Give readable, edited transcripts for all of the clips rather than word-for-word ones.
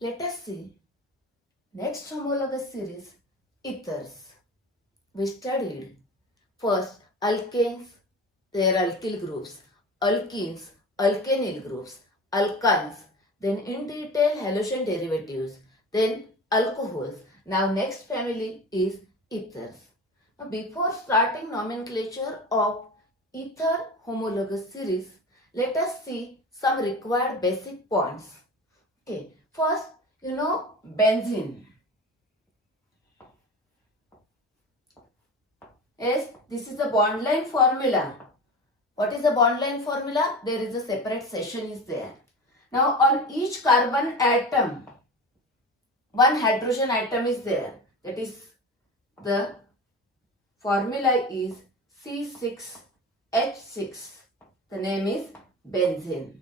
Let us see next homologous series, ethers. We studied first alkanes, their alkyl groups, alkenes, alkenyl groups, alkynes, then in detail halogen derivatives, then alcohols. Now next family is ethers. Now before starting nomenclature of ether homologous series, let us see some required basic points. Okay, first benzene. Yes, this is the bond line formula. What is the bond line formula? There is a separate section is there. Now on each carbon atom, one hydrogen atom is there. That is the formula is C6H6. The name is benzene.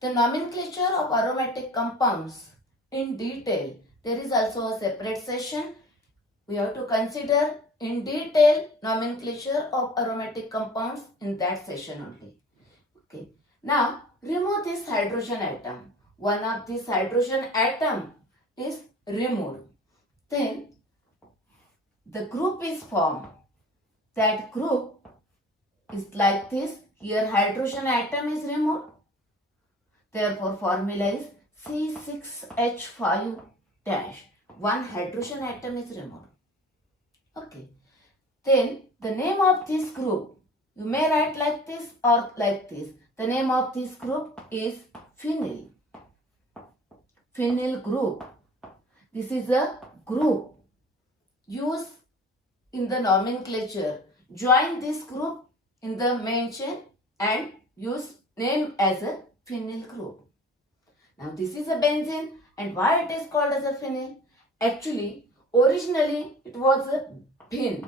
The nomenclature of aromatic compounds in detail. There is also a separate session. We have to consider in detail nomenclature of aromatic compounds in that session only. Okay. Now remove this hydrogen atom. One of this hydrogen atom is removed. Then the group is formed. That group is like this. Here hydrogen atom is removed. Therefore formula is C6H5 dash. One hydrogen atom is removed. Okay. Then the name of this group, you may write like this or like this. The name of this group is phenyl. Phenyl group. This is a group used in the nomenclature. Join this group in the main chain and use name as a phenyl group. Now this is a benzene, and why it is called as a phenyl? Actually, originally it was a phin.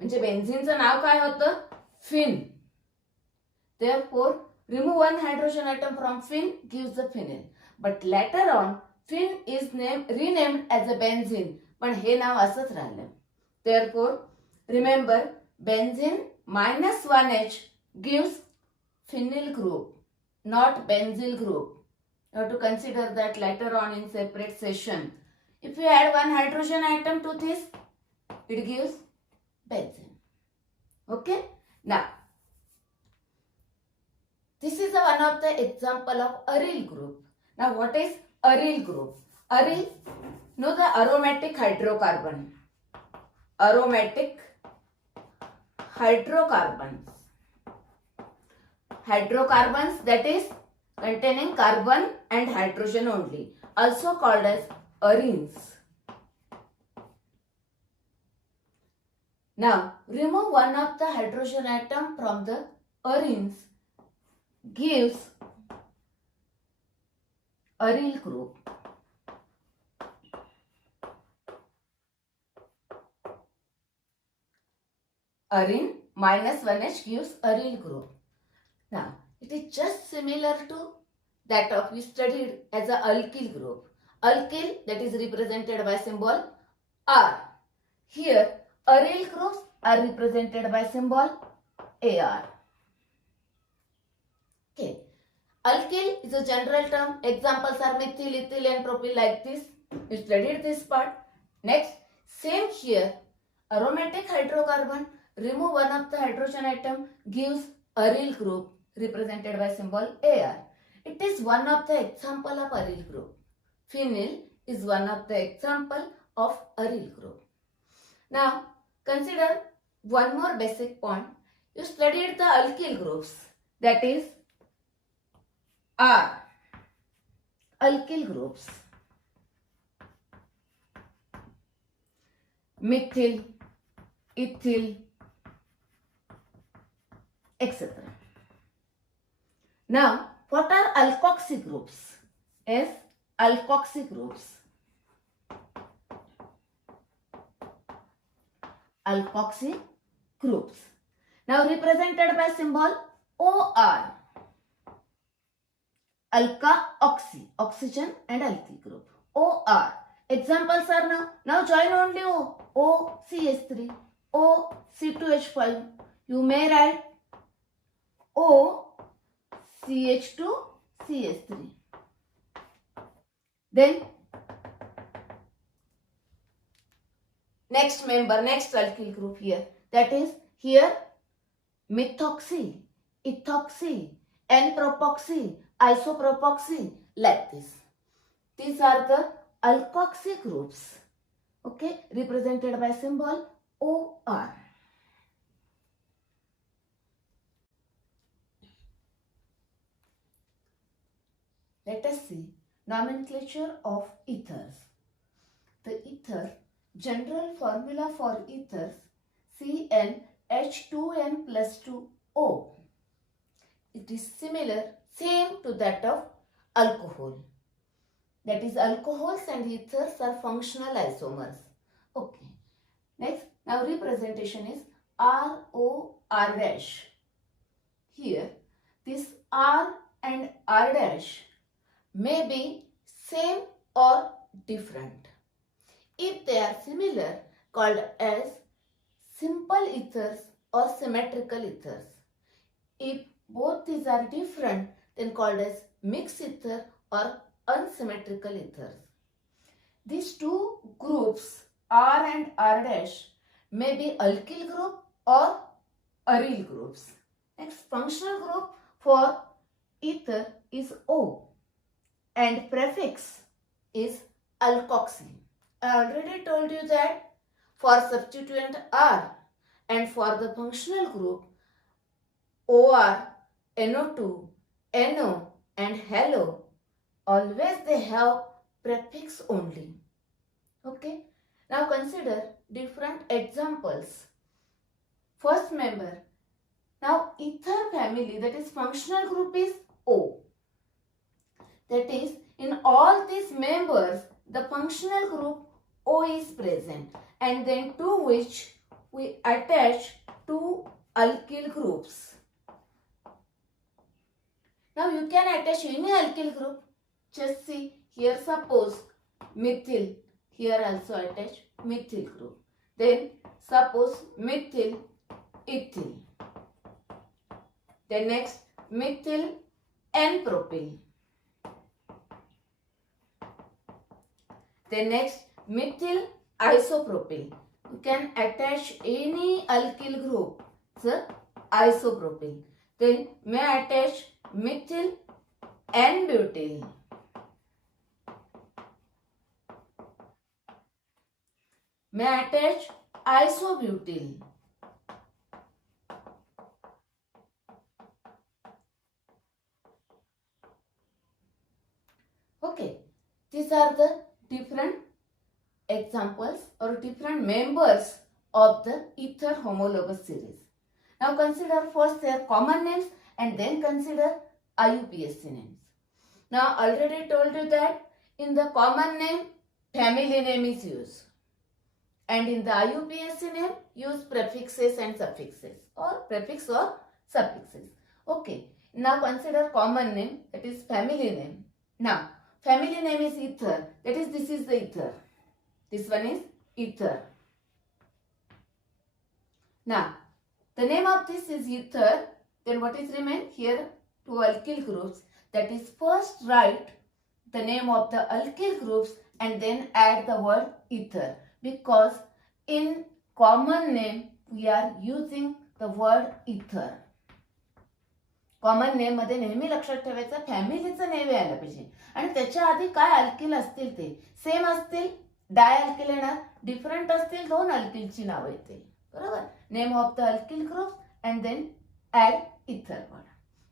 म्हणजे बेन्झीनचं नाव काय होतं? Fin. Therefore, remove one hydrogen atom from phin gives the phenyl. But later on, phin is renamed as a benzene. पण हे नाव असंच राहिलं. Therefore, remember benzene minus 1H gives phenyl group, not benzyl group. You have to consider that later on in separate session. If you add one hydrogen atom to this, it gives benzene. Okay. Now, this is one of the example of aryl group. Now, what is aryl group? Aryl, know the aromatic hydrocarbon. Aromatic hydrocarbons. Hydrocarbons, that is containing carbon and hydrogen only, also called as arenes. Now, remove one of the hydrogen atom from the arenes gives aryl group. Arene minus 1H gives aryl group. Now, it is just similar to that of we studied as a alkyl group. Alkyl, that is represented by symbol R. Here, aryl groups are represented by symbol AR. Okay. Alkyl is a general term. Examples are methyl, ethyl and propyl like this. We studied this part. Next, same here. Aromatic hydrocarbon, remove one of the hydrogen atom gives aryl group represented by symbol AR. It is one of the example of aryl group. Phenyl is one of the example of aryl group. Now, consider one more basic point. You studied the alkyl groups, that is R. Alkyl groups. Methyl, ethyl, etc. Now, what are alkoxy groups? Yes, alkoxy groups. Alkoxy groups. Now represented by symbol OR. Alka oxy, oxygen and alkyl group. OR. Examples are now join only O. O CH3, O C2H5. You may write O CH2 CH3. Then next member, next alkyl group here, that is here methoxy, ethoxy, N-propoxy, isopropoxy, like this. These are the alkoxy groups, okay, represented by symbol OR. Let us see nomenclature of ethers. The ether, general formula for ethers, CnH2n plus 2O. It is similar, same to that of alcohol. That is, alcohols and ethers are functional isomers. Okay. Next, now representation is ROR dash. Here, this R and R dash may be same or different. If they are similar, called as simple ethers or symmetrical ethers. If both these are different, then called as mixed ether or unsymmetrical ethers. These two groups, R and R dash, may be alkyl group or aryl groups. Next, functional group for ether is O and prefix is alkoxy. I already told you that for substituent R and for the functional group OR, NO2, NO and halo, always they have prefix only. Okay. Now consider different examples. First member. Now ether family, that is functional group, is O. That is, in all these members, the functional group O is present, and then to which we attach two alkyl groups. Now you can attach any alkyl group. Just see here, suppose methyl, here also attach methyl group. Then suppose methyl ethyl. Then next methyl N-propyl. Then next methyl isopropyl. You can attach any alkyl group, so isopropyl. Then may attach methyl N-butyl. May attach isobutyl. Okay, these are the different examples or different members of the ether homologous series. Now consider first their common names and then consider IUPAC names. Now already told you that in the common name, family name is used. And in the IUPAC name, use prefixes and suffixes or prefix or suffixes. Okay. Now consider common name, that is family name. Now family name is ether, that is, this is the ether. This one is ether. Now the name of this is ether. Then what is remain? Here two alkyl groups. That is, first write the name of the alkyl groups and then add the word ether. Because in common name we are using the word ether. Common name मध्ये नेहमी लक्षात ठेवायचं फॅमिलीचं name यायला पाहिजे आणि त्याच्या आधी काय अल्किल असतील ते सेम असतील, डाय अल्किल येणार, डिफरंट असतील दोन अल्किलची नाव येतील. बरोबर. Name of the alkyl group and then add ether word.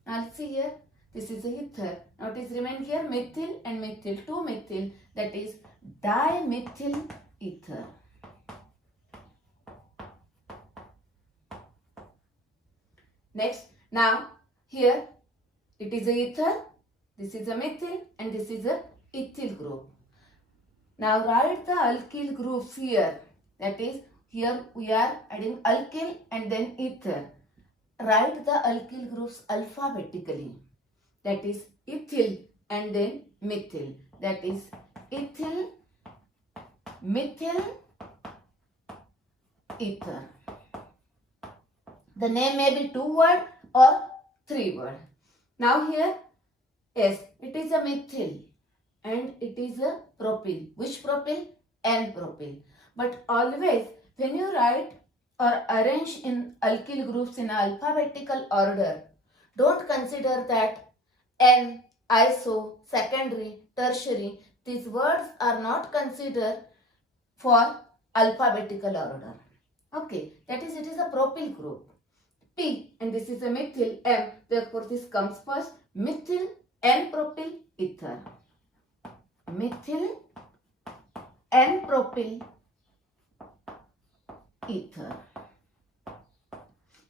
I'll see here, this is a ether. Now it is remain here methyl and methyl, two methyl, that is dimethyl ether. Next, now here it is a ether, this is a methyl and this is a ethyl group. Now write the alkyl groups here. That is, here we are adding alkyl and then ether. Write the alkyl groups alphabetically. That is ethyl and then methyl. That is ethyl, methyl, ether. The name may be 2 word or 3 word. Now here Yes, it is a methyl and it is a propyl. Which propyl? N-propyl. But always when you write or arrange in alkyl groups in alphabetical order, don't consider that N, iso, secondary, tertiary. These words are not considered for alphabetical order. Okay, that is, it is a propyl group. P, and this is a methyl, M, therefore this comes first, methyl N-propyl ether. Methyl N-propyl ether.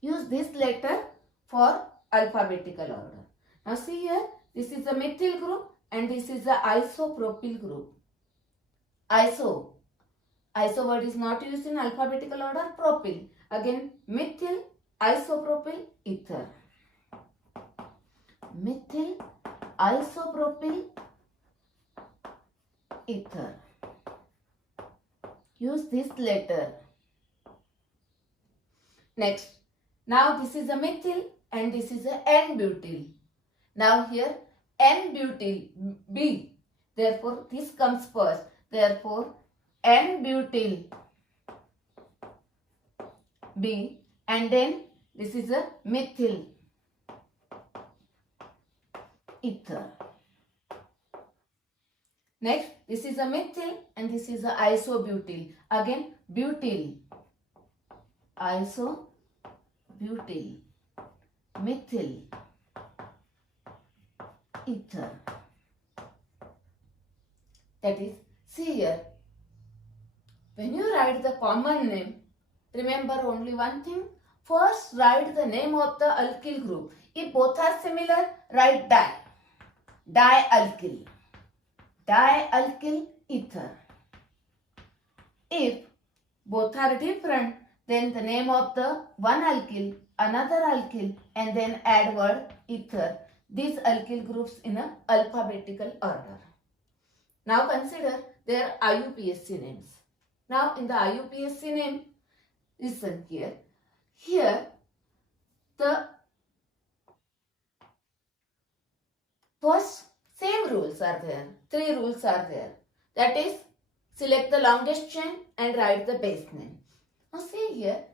Use this letter for alphabetical order. Now see here, this is a methyl group and this is the isopropyl group. Iso word is not used in alphabetical order. Propyl, again methyl isopropyl ether. Methyl isopropyl ether. Use this letter. Next, now this is a methyl and this is a N-butyl. Now here N-butyl, B, therefore this comes first. Therefore N-butyl B, and then this is a methyl ether. Next, this is a methyl and this is a isobutyl. Again butyl, isobutyl, methyl ether. That is, see here, when you write the common name, remember only one thing. First write the name of the alkyl group. If both are similar, write di. Dialkyl. Dialkyl ether. If both are different, then the name of the one alkyl, another alkyl, and then add word ether. These alkyl groups in a alphabetical order. Now consider their IUPAC names. Now in the IUPAC name, listen here. Here the first same rules are there. 3 rules are there. That is, select the longest chain and write the base name. Now see here,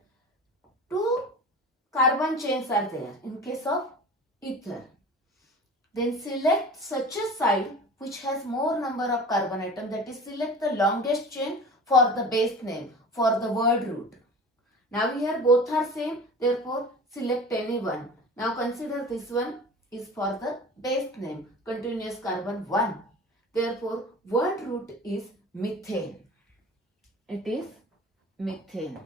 2 carbon chains are there in case of ether. Then select such a side which has more number of carbon atoms, that is, select the longest chain for the base name, for the word root. Now here both are same, therefore select any one. Now consider this one is for the base name, continuous carbon 1. Therefore word root is methane. It is methane.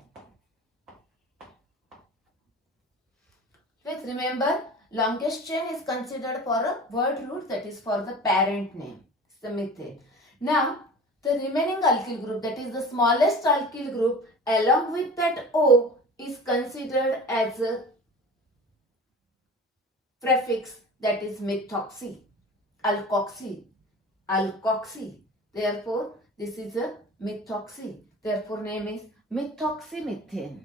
Please remember, longest chain is considered for a word root, that is for the parent name. It's the methane. Now the remaining alkyl group, that is the smallest alkyl group, along with that O, is considered as a prefix, that is methoxy, alkoxy, alkoxy. Therefore this is a methoxy. Therefore name is methoxymethane.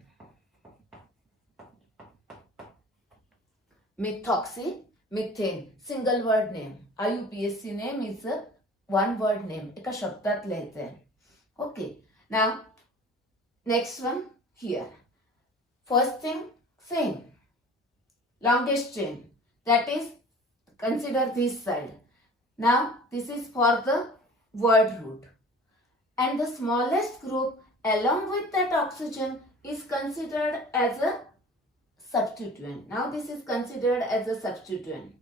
Methoxymethane, single word name. IUPAC name is a one word name. एका शब्दात लिहायचं आहे. Okay. Now next one here. First thing same. Longest chain. That is, consider this side. Now this is for the word root. And the smallest group along with that oxygen is considered as a substituent. Now this is considered as a substituent.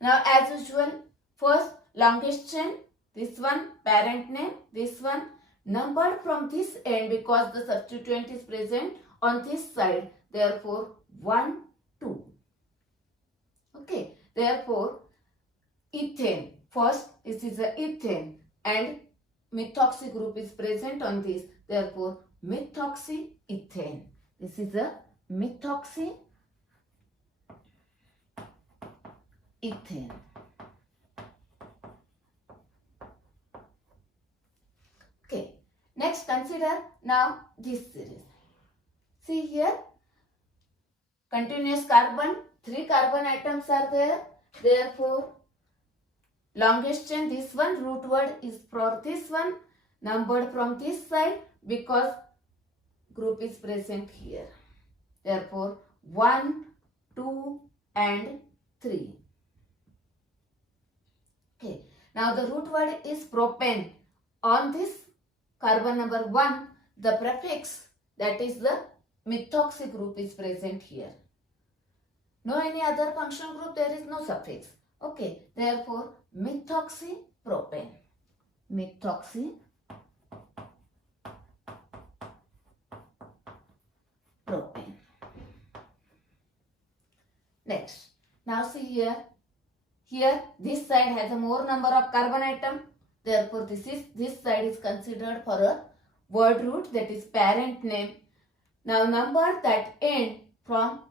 Now as usual, first longest chain, this one parent name, this one numbered from this end because the substituent is present on this side. Therefore 1, 2. Okay. Therefore ethane, first this is a ethane and methoxy group is present on this. Therefore methoxyethane. This is a methoxyethane. Okay. Next consider now this series. See here, continuous carbon, 3 carbon atoms are there. Therefore longest chain, this one root word is for this one, numbered from this side because group is present here. Therefore, 1, 2 and 3. Okay. Now the root word is propane. On this carbon number 1, the prefix, that is the methoxy group, is present here. No any other functional group, there is no suffix. Okay, therefore methoxypropane. Methoxypropane. Next, now see here. Here this side has a more number of carbon atom. Therefore this side is considered for a word root, that is parent name. Now number that chain from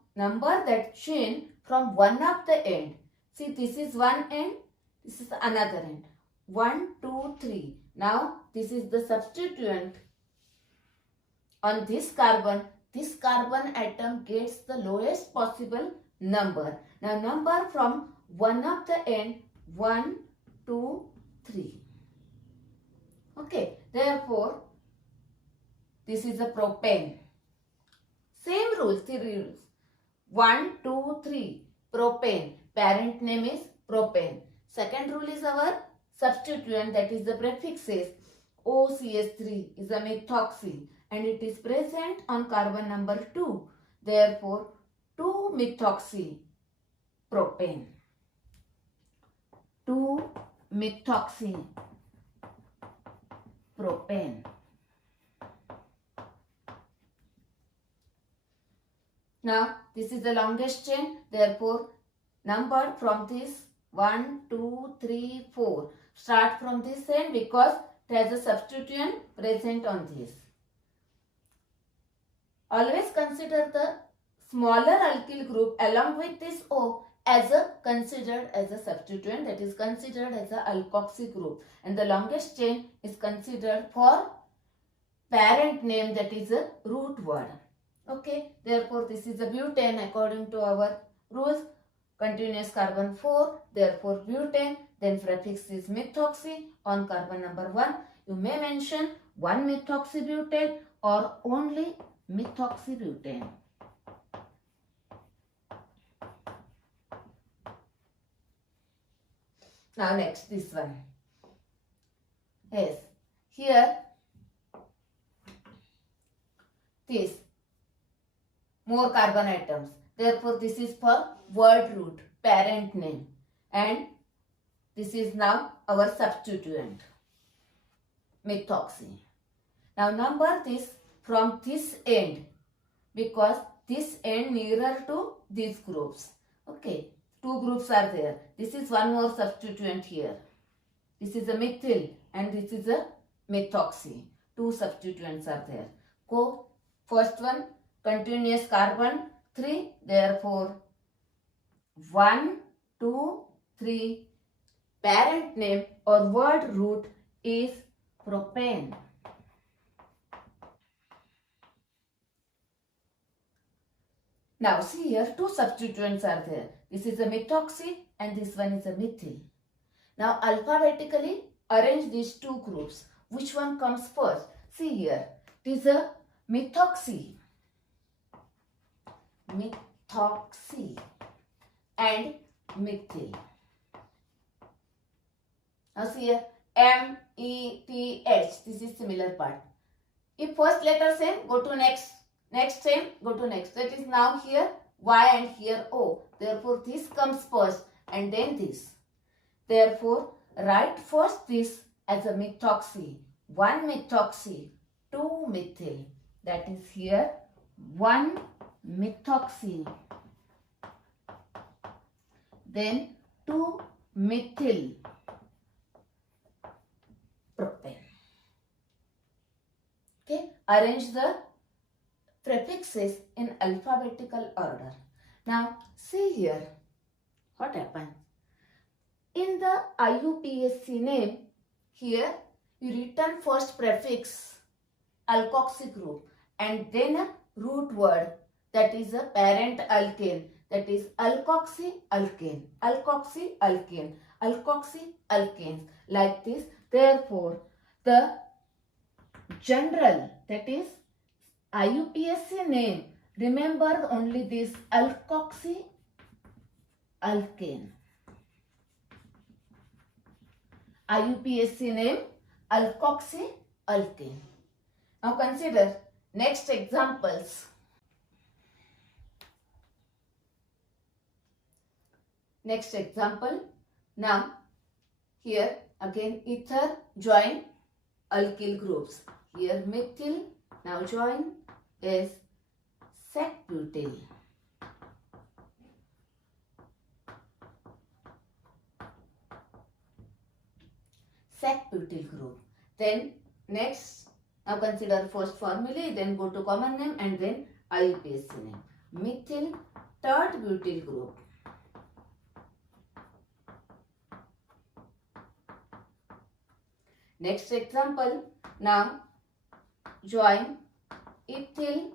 one of the end. See, this is one end, this is another end. 1, 2, 3. Now this is the substituent on this carbon. This carbon atom gets the lowest possible number. Now number from one of the end, 1, 2, 3. Okay, therefore this is a propane. Same rules, 3 rules. 1, 2, 3. Propane. Parent name is propane. Second rule is our substituent, that is the prefixes. OCH3 is a methoxy and it is present on carbon number 2. Therefore, 2-methoxy propane. 2-methoxy propane. Now, this is the longest chain, therefore, numbered from this 1, 2, 3, 4. Start from this end because there is a substituent present on this. Always consider the smaller alkyl group along with this O as considered as a substituent, that is considered as a alkoxy group, and the longest chain is considered for parent name, that is a root word. Okay, therefore this is a butane according to our rules. Continuous carbon 4, therefore butane, then prefix is methoxy on carbon number 1. You may mention 1-methoxybutane or only methoxybutane. Now next, this one. Yes, here this more carbon atoms. Therefore, this is for word root, parent name, and this is now our substituent, methoxy. Now number this from this end because this end nearer to these groups. Okay, 2 groups are there. This is one more substituent here. This is a methyl and this is a methoxy. 2 substituents are there. Go, first one, continuous carbon 3, therefore 1, 2, 3. Parent name or word root is propane. Now see here, 2 substituents are there. This is a methoxy and this one is a methyl. Now alphabetically arrange these 2 groups. Which one comes first? See here, it is a methoxy. Methoxy and methyl. Now see here, METH, this is similar part. If first letter same, go to next same, go to next. That is now here Y and here O. Therefore this comes first and then this. Therefore write first this as a methoxy. 1-methoxy, 2-methyl. That is here 1-methoxy. Then 2-methyl propane. Okay, arrange the prefixes in alphabetical order. Now see here what happens. In the IUPAC name, here you return first prefix alkoxy group and then a root word, that is a parent alkane. that is alkoxy-alkane, alkoxy-alkane, alkoxy-alkanes, like this. Therefore, the general, that is IUPAC name, remember only this alkoxy-alkane. IUPAC name alkoxy-alkane. Now consider next examples. Next example. Now here again ether join alkyl groups. Here methyl now join is sec-butyl. Sec-butyl group. Then next, now consider first formulae, then go to common name and then IUPAC name. Methyl third butyl group. Next example, now join ethyl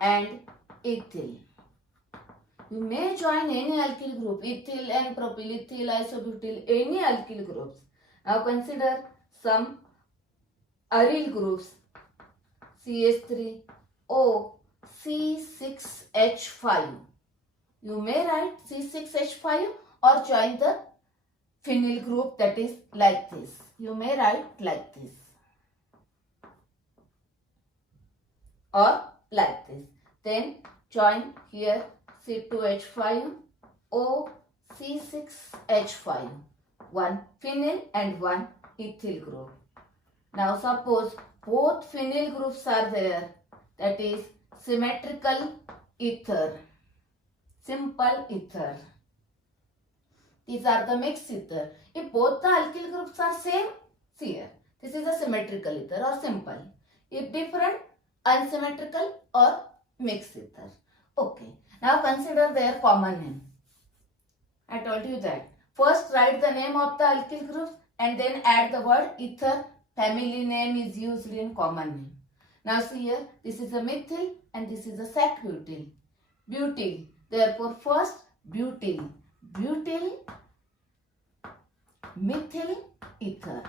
and ethyl. You may join any alkyl group, ethyl and propyl, ethyl, isobutyl, any alkyl groups. Now consider some aryl groups, CH3O, C6H5. You may write C6H5 or join the phenyl group, that is like this. You may write like this or like this. Then join here C2H5, O, C6H5. One phenyl and one ethyl group. Now suppose both phenyl groups are there, that is symmetrical ether, simple ether. These are the mixed ether. If both the alkyl groups are same, see here, this is a symmetrical ether or simple. If different, unsymmetrical or mixed ether. Okay. Now consider their common name. I told you that. First write the name of the alkyl groups and then add the word ether. Family name is used in common name. Now see here, this is a methyl and this is a sec-butyl. Butyl. Therefore first butyl. Butyl, methyl ether.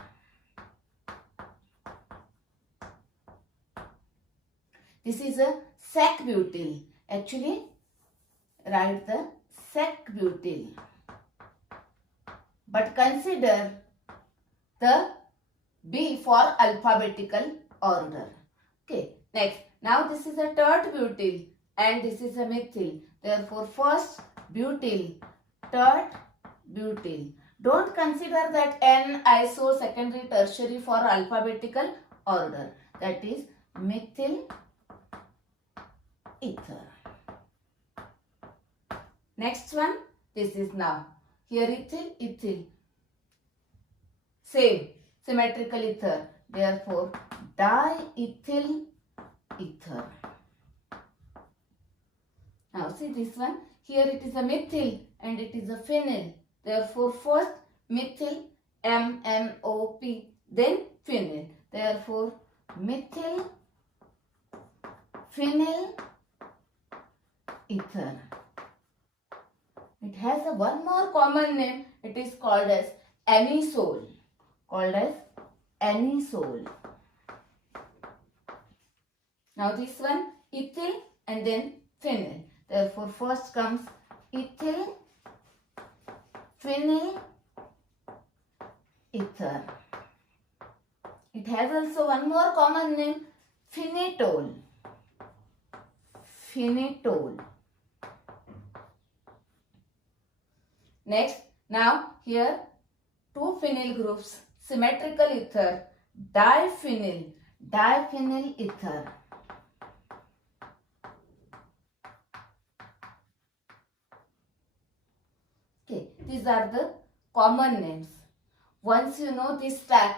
This is a sec-butyl. Actually, write the sec-butyl. But consider the B for alphabetical order. Okay, next. Now this is a third butyl and this is a methyl. Therefore, first butyl, third butyl. Don't consider that N, iso, secondary, tertiary for alphabetical order. That is methyl ether. Next one, this is now. Here ethyl, ethyl. Same, symmetrical ether. Therefore, diethyl ether. Now see this one. Here it is a methyl and it is a phenyl. Therefore, first methyl, MNOP, then phenyl. Therefore, methyl phenyl ether. It has a one more common name. It is called as anisole. Called as anisole. Now this one ethyl and then phenyl. Therefore, first comes ethyl phenyl ether. It has also one more common name, phenetol. Phenetol. Next, now here two phenyl groups, symmetrical ether, diphenyl, diphenyl ether. Okay, these are the common names. Once you know this type,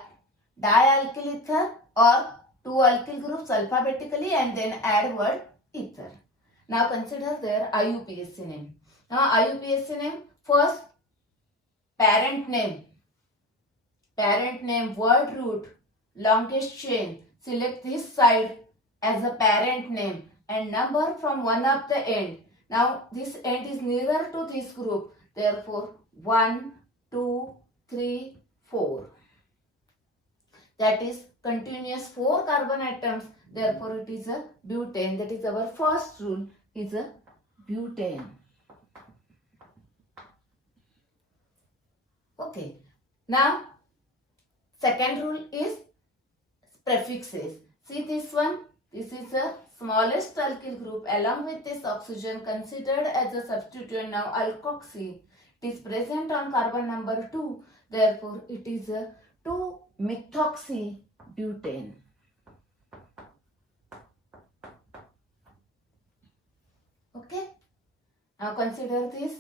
dialkyl ether or two alkyl groups alphabetically and then add word ether. Now consider their IUPAC name. Now IUPAC name, first parent name, word root, longest chain. Select this side as a parent name and number from one up the end. Now this end is nearer to this group. Therefore 1, 2, 3, 4. That is continuous 4 carbon atoms. Therefore it is a butane. That is our first rule, is a butane. Okay. Now second rule is prefixes. See this one. This is the smallest alkyl group along with this oxygen considered as a substituent. Now alkoxy. It is present on carbon number 2. Therefore it is a 2-methoxybutane. Okay. Now consider this.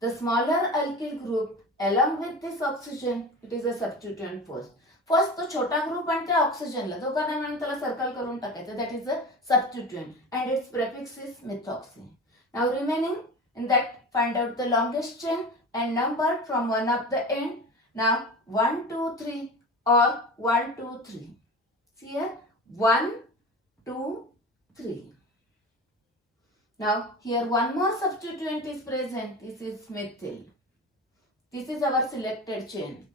The smaller alkyl group along with this oxygen, it is a substituent first. First तो छोटा group आणि त्या ऑक्सिजनला दोघांना मिळून त्याला circle करून टाकायचं. That is a substituent and its prefix is methoxy. Now remaining in that find out the longest chain and number from one of the end. Now 1, 2, 3 or 1, 2, 3. See here 1, 2, 3. Now here one more substituent is present. This is methyl. This is our selected chain.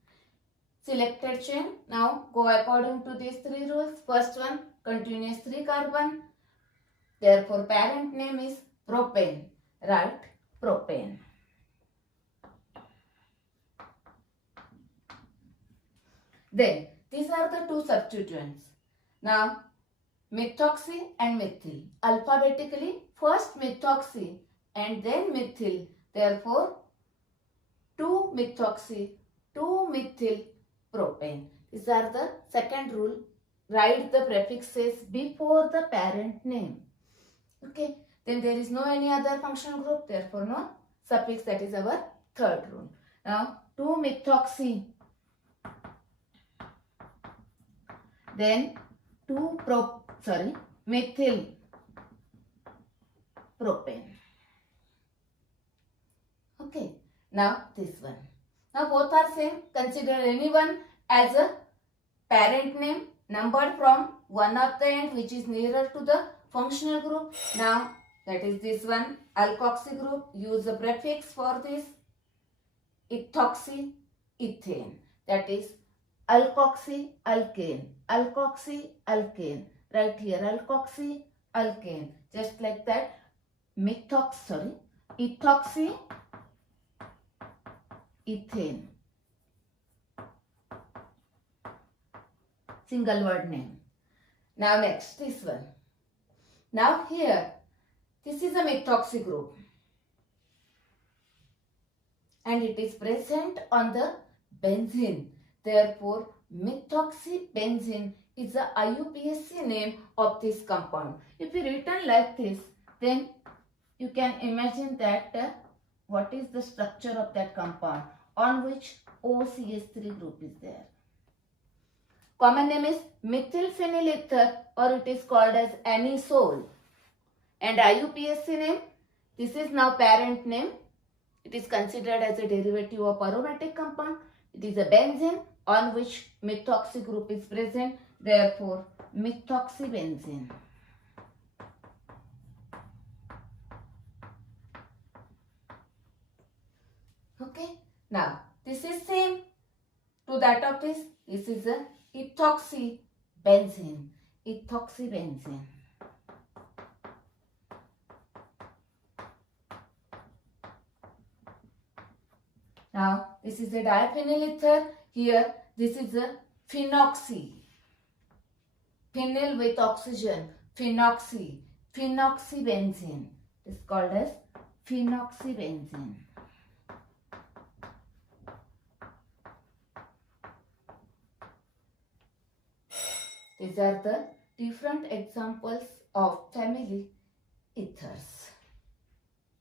Selected chain. Now go according to these 3 rules. First one, continuous 3 carbon. Therefore parent name is propane. Write propane. Then these are the 2 substituents. Now methoxy and methyl. Alphabetically first methoxy and then methyl. Therefore 2-methoxy, 2-methyl propane. These are the second rule. Write the prefixes before the parent name. Okay. Then there is no any other functional group. Therefore no suffix. That is our third rule. Now 2-methoxy. Then methyl propane. Okay. Now this one. Now both are same. Consider anyone as a parent name numbered from one of the end which is nearer to the functional group. Now that is this one, alkoxy group. Use the prefix for this. Ethoxy, ethane. That is alkoxy alkane. Alkoxy alkane. Right here alkoxy alkane. Just like that. Ethoxy ethane. Single word name. Now next this one. Now here this is a methoxy group and it is present on the benzene. Therefore methoxybenzene is the IUPAC name of this compound. If we written like this, then you can imagine that what is the structure of that compound on which OCH3 group is there. Common name is methyl phenyl ether or it is called as anisole. And IUPAC name, this is now parent name. It is considered as a derivative of aromatic compound. It is a benzene on which methoxy group is present. Therefore methoxybenzene. Okay. Now this is same to that of this. This is a ethoxybenzene. Ethoxybenzene. Now this is a diphenyl ether. Here this is a phenoxy. Phenyl with oxygen. Phenoxy. Phenoxybenzene. It is called as phenoxybenzene. These are the different examples of family ethers.